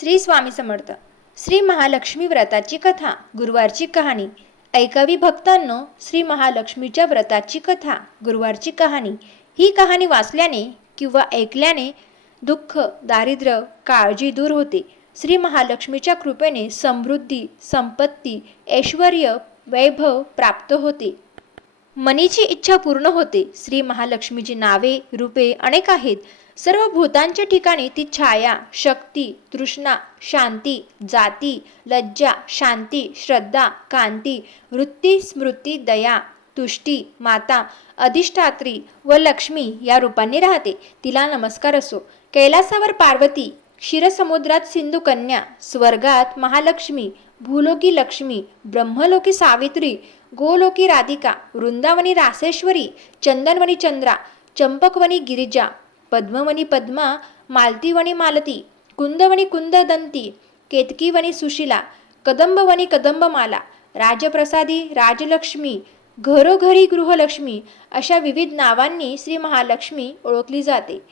श्री स्वामी समर्थ. श्री महालक्ष्मी व्रताची कथा गुरुवारची कहाणी. ऐकावी भक्तांनो श्री महालक्ष्मीच्या व्रताची कथा गुरुवारची कहाणी. ही कहाणी वाचल्याने किंवा ऐकल्याने दुःख दारिद्र्य काळजी दूर होते. श्री महालक्ष्मीच्या कृपेने समृद्धी संपत्ती ऐश्वर वैभव प्राप्त होते. मनीची इच्छा पूर्ण होते. श्री महालक्ष्मीची नावे रूपे अनेक आहेत. सर्व भूतांच्या ठिकाणी ती छाया शक्ती तृष्णा शांती जाती लज्जा शांती श्रद्धा कांती वृत्ती स्मृती दया तुष्टी माता अधिष्ठात्री व लक्ष्मी या रूपांनी राहते. तिला नमस्कार असो. कैलासावर पार्वती क्षीरसमुद्रात सिंधू कन्या स्वर्गात महालक्ष्मी भूलोकी लक्ष्मी ब्रह्मलोकी सावित्री गोलोकी राधिका वृंदावनी रासेश्वरी चंदनवनी चंद्रा चंपकवनी गिरिजा पद्मवनी पद्मा मालतीवनी मालती कुंदवनी कुंददंती केतकीवनी सुशिला कदंबवनी कदंबमाला राजप्रसादी राजलक्ष्मी घरोघरी गृहलक्ष्मी अशा विविध नावांनी श्री महालक्ष्मी ओळखली जाते.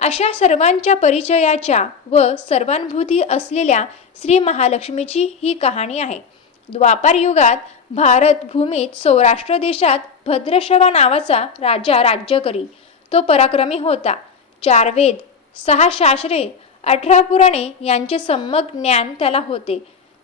अशा सर्वांच्या परिचयाच्या व सर्वांभूती असलेल्या श्री महालक्ष्मीची ही कहाणी आहे. द्वापार युगात भारत भूमीत सौराष्ट्र देशात भद्रश्रवा नावाचा राजा राज्य करी. तो पराक्रमी होता. चार वेद सहा शास्त्रे अठरा पुराणे यांचे सम्यक ज्ञान त्याला होते.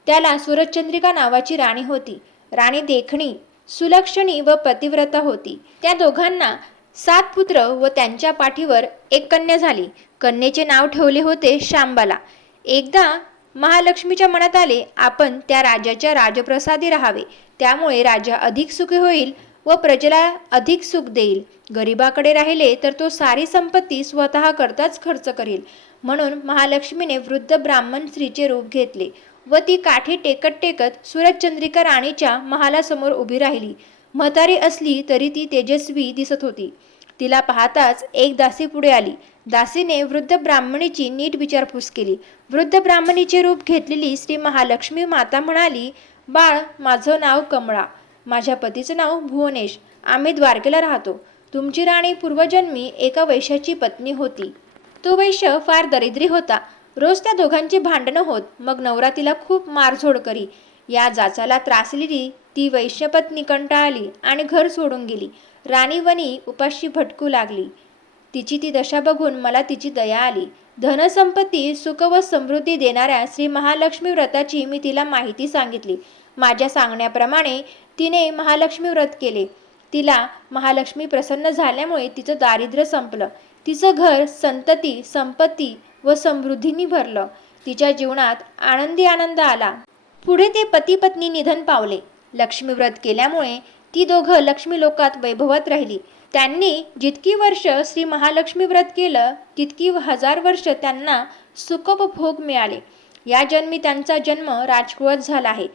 त्याला सूरजचंद्रिका नावाची राणी होती. राणी देखणी सुलक्षणी व पतिव्रता होती. त्या दोघांना सात पुत्र व त्यांच्या पाठीवर एक कन्या झाली. कन्येचे नाव ठेवले होते शांबाला एकदा महालक्ष्मीच्या मनात आले आपण त्या राजाच्या राजप्रसादी राहावे. त्यामुळे राजा अधिक सुखी होईल व प्रजेला अधिक सुख देईल. गरिबाकडे राहिले तर तो सारी संपत्ती स्वतः करताच खर्च करील. म्हणून महालक्ष्मीने वृद्ध ब्राह्मण स्त्रीचे रूप घेतले व ती काठी टेकत टेकत सूरजचंद्रिका राणीच्या महालासमोर उभी राहिली. म्हातारी असली तरी ती तेजस्वी दिसत होती. तिला पाहताच एक दासी पुढे आली. दासीने वृद्ध ब्राह्मणीची नीट विचारपूस केली. वृद्ध ब्राह्मणीचे रूप घेतलेली श्री महालक्ष्मी माता म्हणाली बाळ माझं नाव कमळा. माझ्या पतीचं नाव भुवनेश. आम्ही द्वारकेला राहतो. तुमची राणी पूर्वजन्मी एका वैश्याची पत्नी होती. तो वैश्य फार दरिद्री होता. रोज त्या दोघांची भांडणं होत. मग नवरा तिला खूप मारझोड करी. या जाचाला त्रासलेली ती वैश्यपत्नी कंटाळली आणि घर सोडून गेली. राणी वनी उपाशी भटकू लागली. तिची ती दशा बघून मला तिची दया आली. धनसंपत्ती सुख व समृद्धी देणाऱ्या श्री महालक्ष्मी व्रताची मी तिला माहिती सांगितली. माझ्या सांगण्याप्रमाणे तिने महालक्ष्मी व्रत केले. तिला महालक्ष्मी प्रसन्न झाल्यामुळे तिचं दारिद्र्य संपलं. तिचं घर संतती संपत्ती व समृद्धीने भरलं. तिच्या जीवनात आनंदी आनंद आला. पुढे ते पती पत्नी निधन पावले. लक्ष्मी व्रत केल्यामुळे ती दोघं लक्ष्मी लोकात वैभवत राहिली. त्यांनी जितकी वर्ष श्री महालक्ष्मी व्रत केलं तितकी हजार वर्ष त्यांना सुखोपभोग मिळाले. या जन्मी त्यांचा जन्म राजकुळात झाला आहे.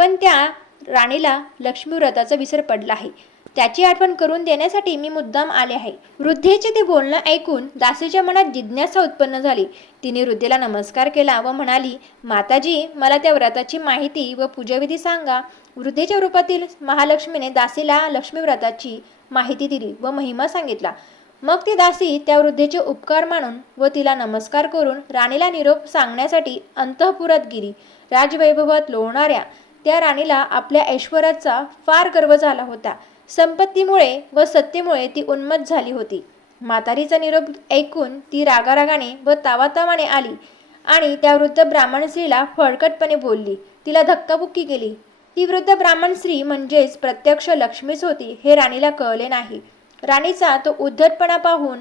पण त्या राणीला लक्ष्मी व्रताचा विसर पडला आहे. त्याची आठवण करून देण्यासाठी मी मुद्दाम आले आहे. वृद्धेचे ते बोलणं ऐकून दासीच्या मनात जिज्ञासा उत्पन्न झाली. तिने वृद्धेला नमस्कार केला व म्हणाली माताजी मला त्या व्रताची माहिती व पूजाविधी सांगा. वृद्धेच्या रूपातील महालक्ष्मीने दासीला लक्ष्मी व्रताची माहिती दिली व महिमा सांगितला. मग ती दासी त्या वृद्धेचे उपकार मानून व तिला नमस्कार करून राणीला निरोप सांगण्यासाठी अंतःपुरात गेली. राजवैभवात लोळणाऱ्या त्या राणीला आपल्या ऐश्वराचा फार गर्व झाला होता. संपत्तीमुळे व सत्तेमुळे ती उन्मत्त झाली होती. म्हातारीचा निरोप ऐकून ती रागारागाने व तावातावाने आली आणि त्या वृद्ध ब्राह्मण स्त्रीला फळकटपणे बोलली. तिला धक्काबुक्की केली. ती वृद्ध ब्राह्मण स्त्री म्हणजेच प्रत्यक्ष लक्ष्मीच होती हे राणीला कळले नाही. राणीचा तो उद्धटपणा पाहून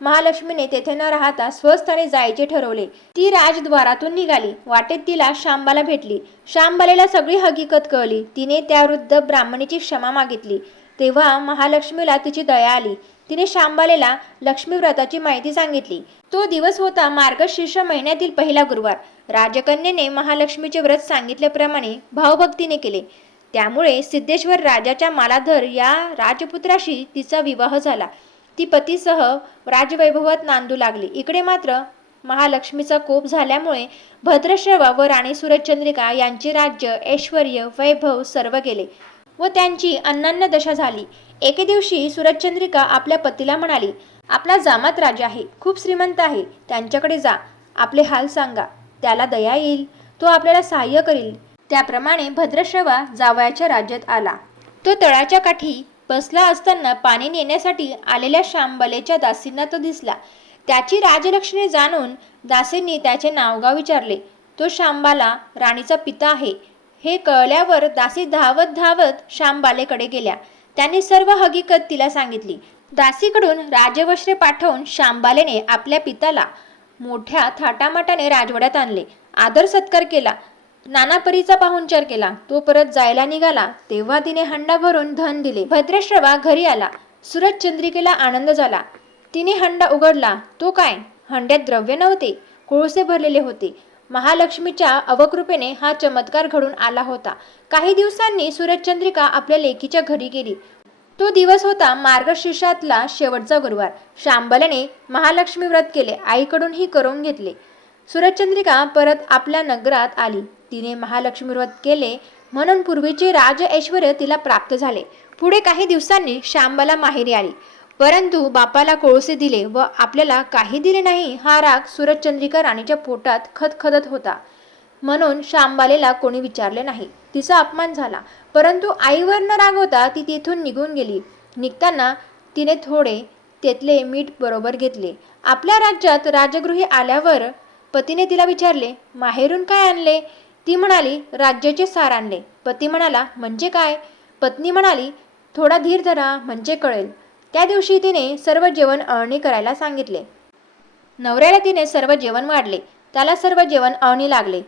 महालक्ष्मीने तेथे न राहता स्वस्थाने जायचे ठरवले. ती राजद्वारातून निघाली. वाटेत तिला शांबाला भेटली. शांबालेला सगळी हकीकत कळली. तिने त्या वृद्ध ब्राह्मणीची क्षमा मागितली. तेव्हा महालक्ष्मीला तिची दया आली. तिने शांबालेला लक्ष्मी व्रताची माहिती सांगितली. तो दिवस होता मार्गशीर्ष महिन्यातील पहिला गुरुवार. राजकन्येने महालक्ष्मीचे व्रत सांगितल्याप्रमाणे भावभक्तीने केले. त्यामुळे सिद्धेश्वर राजाच्या मालाधर या राजपुत्राशी तिचा विवाह झाला. ती पतीसह राजवैभवात नांदू लागली. इकडे मात्र महालक्ष्मीचा कोप झाल्यामुळे भद्रश्रवा व राणी सूरजचंद्रिका यांचे राज्य ऐश्वर वैभव सर्व गेले व त्यांची अन्नान्न दशा झाली. एके दिवशी सुरजचंद्रिका आपल्या पतीला म्हणाली आपला जामात राजा आहे खूप श्रीमंत आहे त्यांच्याकडे जा आपले हाल सांगा त्याला दया येईल तो आपल्याला सहाय्य करील. त्याप्रमाणे भद्रश्रवा जावयाच्या राज्यात आला. तो तळाच्या काठी बसला असताना पाणी नेण्यासाठी आलेल्या श्यामबलेच्या दासींना तो दिसला. त्याची राजलक्ष्मी जाणून दासींनी त्याचे नावगाव विचारले. तो शांबाला राणीचा पिता आहे. हे कळल्यावर दासी धावत धावत श्यामबालेकडे गेल्या. त्यांनी सर्व हकीकत तिला सांगितली. दासीकडून राजवस्त्रे पाठवून शांबालेने आपल्या पिताला मोठ्या थाटामाटाने राजवाड्यात आणले. आदर सत्कार केला. नानापरीचा पाहुणचार केला. तो परत जायला निघाला. तेव्हा तिने हंडा भरून धन दिले. भद्रश्रवा घरी आला. सुरज चंद्रिकेला आनंद झाला. तिने हंडा उघडला. तो काय? हंड्यात द्रव्य नव्हते. कोळसे भरलेले होते. महालक्ष्मीच्या अवकृपेने हा चमत्कार घडून आला होता. काही दिवसांनी सूरजचंद्रिका आपल्या लेकीच्या घरी गेली. तो दिवस होता मार्गशीर्षातला शेवटचा गुरुवार. शांबलाने महालक्ष्मी व्रत केले. आईकडूनही करून घेतले. सूरजचंद्रिका परत आपल्या नगरात आली. तिने महालक्ष्मी व्रत केले म्हणून पूर्वीचे राज ऐश्वर तिला प्राप्त झाले. पुढे काही दिवसांनी शांबाला माहेरी आली. परंतु बापाला कोळसे दिले व आपल्याला काही दिले नाही हा राग सूरजचंद्रिका राणीच्या पोटात खदखदत होता. म्हणून शांबालेला कोणी विचारले नाही. तिचा अपमान झाला. परंतु आईवर न रागवता ती तिथून निघून गेली. निघताना तिने थोडे तेथले मीठ बरोबर घेतले. आपल्या राज्यात राजगृही आल्यावर पतीने तिला विचारले माहेरून काय आणले? ती म्हणाली राज्याचे सार आणले. पती म्हणाला म्हणजे काय? पत्नी म्हणाली थोडा धीर धरा म्हणजे कळेल. त्या दिवशी तिने सर्व जेवण अळणी करायला सांगितले. नवऱ्याला तिने सर्व जेवण वाढले त्याला सर्व जेवण अळणी लागले.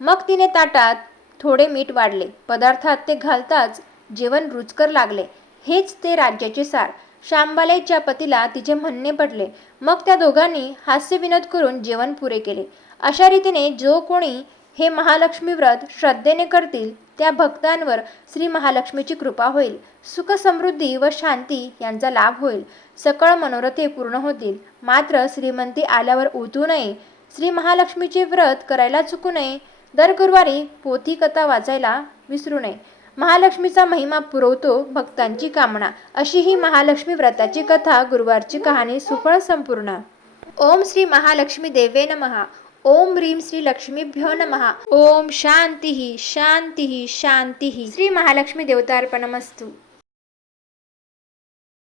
मग तिने ताटात थोडे मीठ वाढले पदार्थात ते घालताच जेवण रुचकर लागले. हेच ते राज्याचे सार. श्यामबालाईच्या पतीला तिचे म्हणणे पडले मग त्या दोघांनी हास्यविनोद करून जेवण पुरे केले. अशा रीतीने जो कोणी हे महालक्ष्मी व्रत श्रद्धेने करतील त्या भक्तांवर श्री महालक्ष्मीची कृपा होईल. सुख समृद्धी व शांती यांचा लाभ होईल. सकळ मनोरथे पूर्ण होतील. मात्र श्रीमंती आल्यावर ओतू नये. श्री महालक्ष्मीचे व्रत करायला चुकू नये. दर गुरुवारी पोथी कथा वाचायला विसरू नये. महालक्ष्मीचा महिमा पुरवतो भक्तांची कामना. अशी ही महालक्ष्मी व्रताची कथा गुरुवारची कहाणी सुफळ संपूर्ण. ओम श्री महालक्ष्मी देवे नमः ओम ह्रीं श्री लक्ष्मीभ्यो नमः ओम शांती शांती शांती. श्री महालक्ष्मी देवतार्पणमस्तु.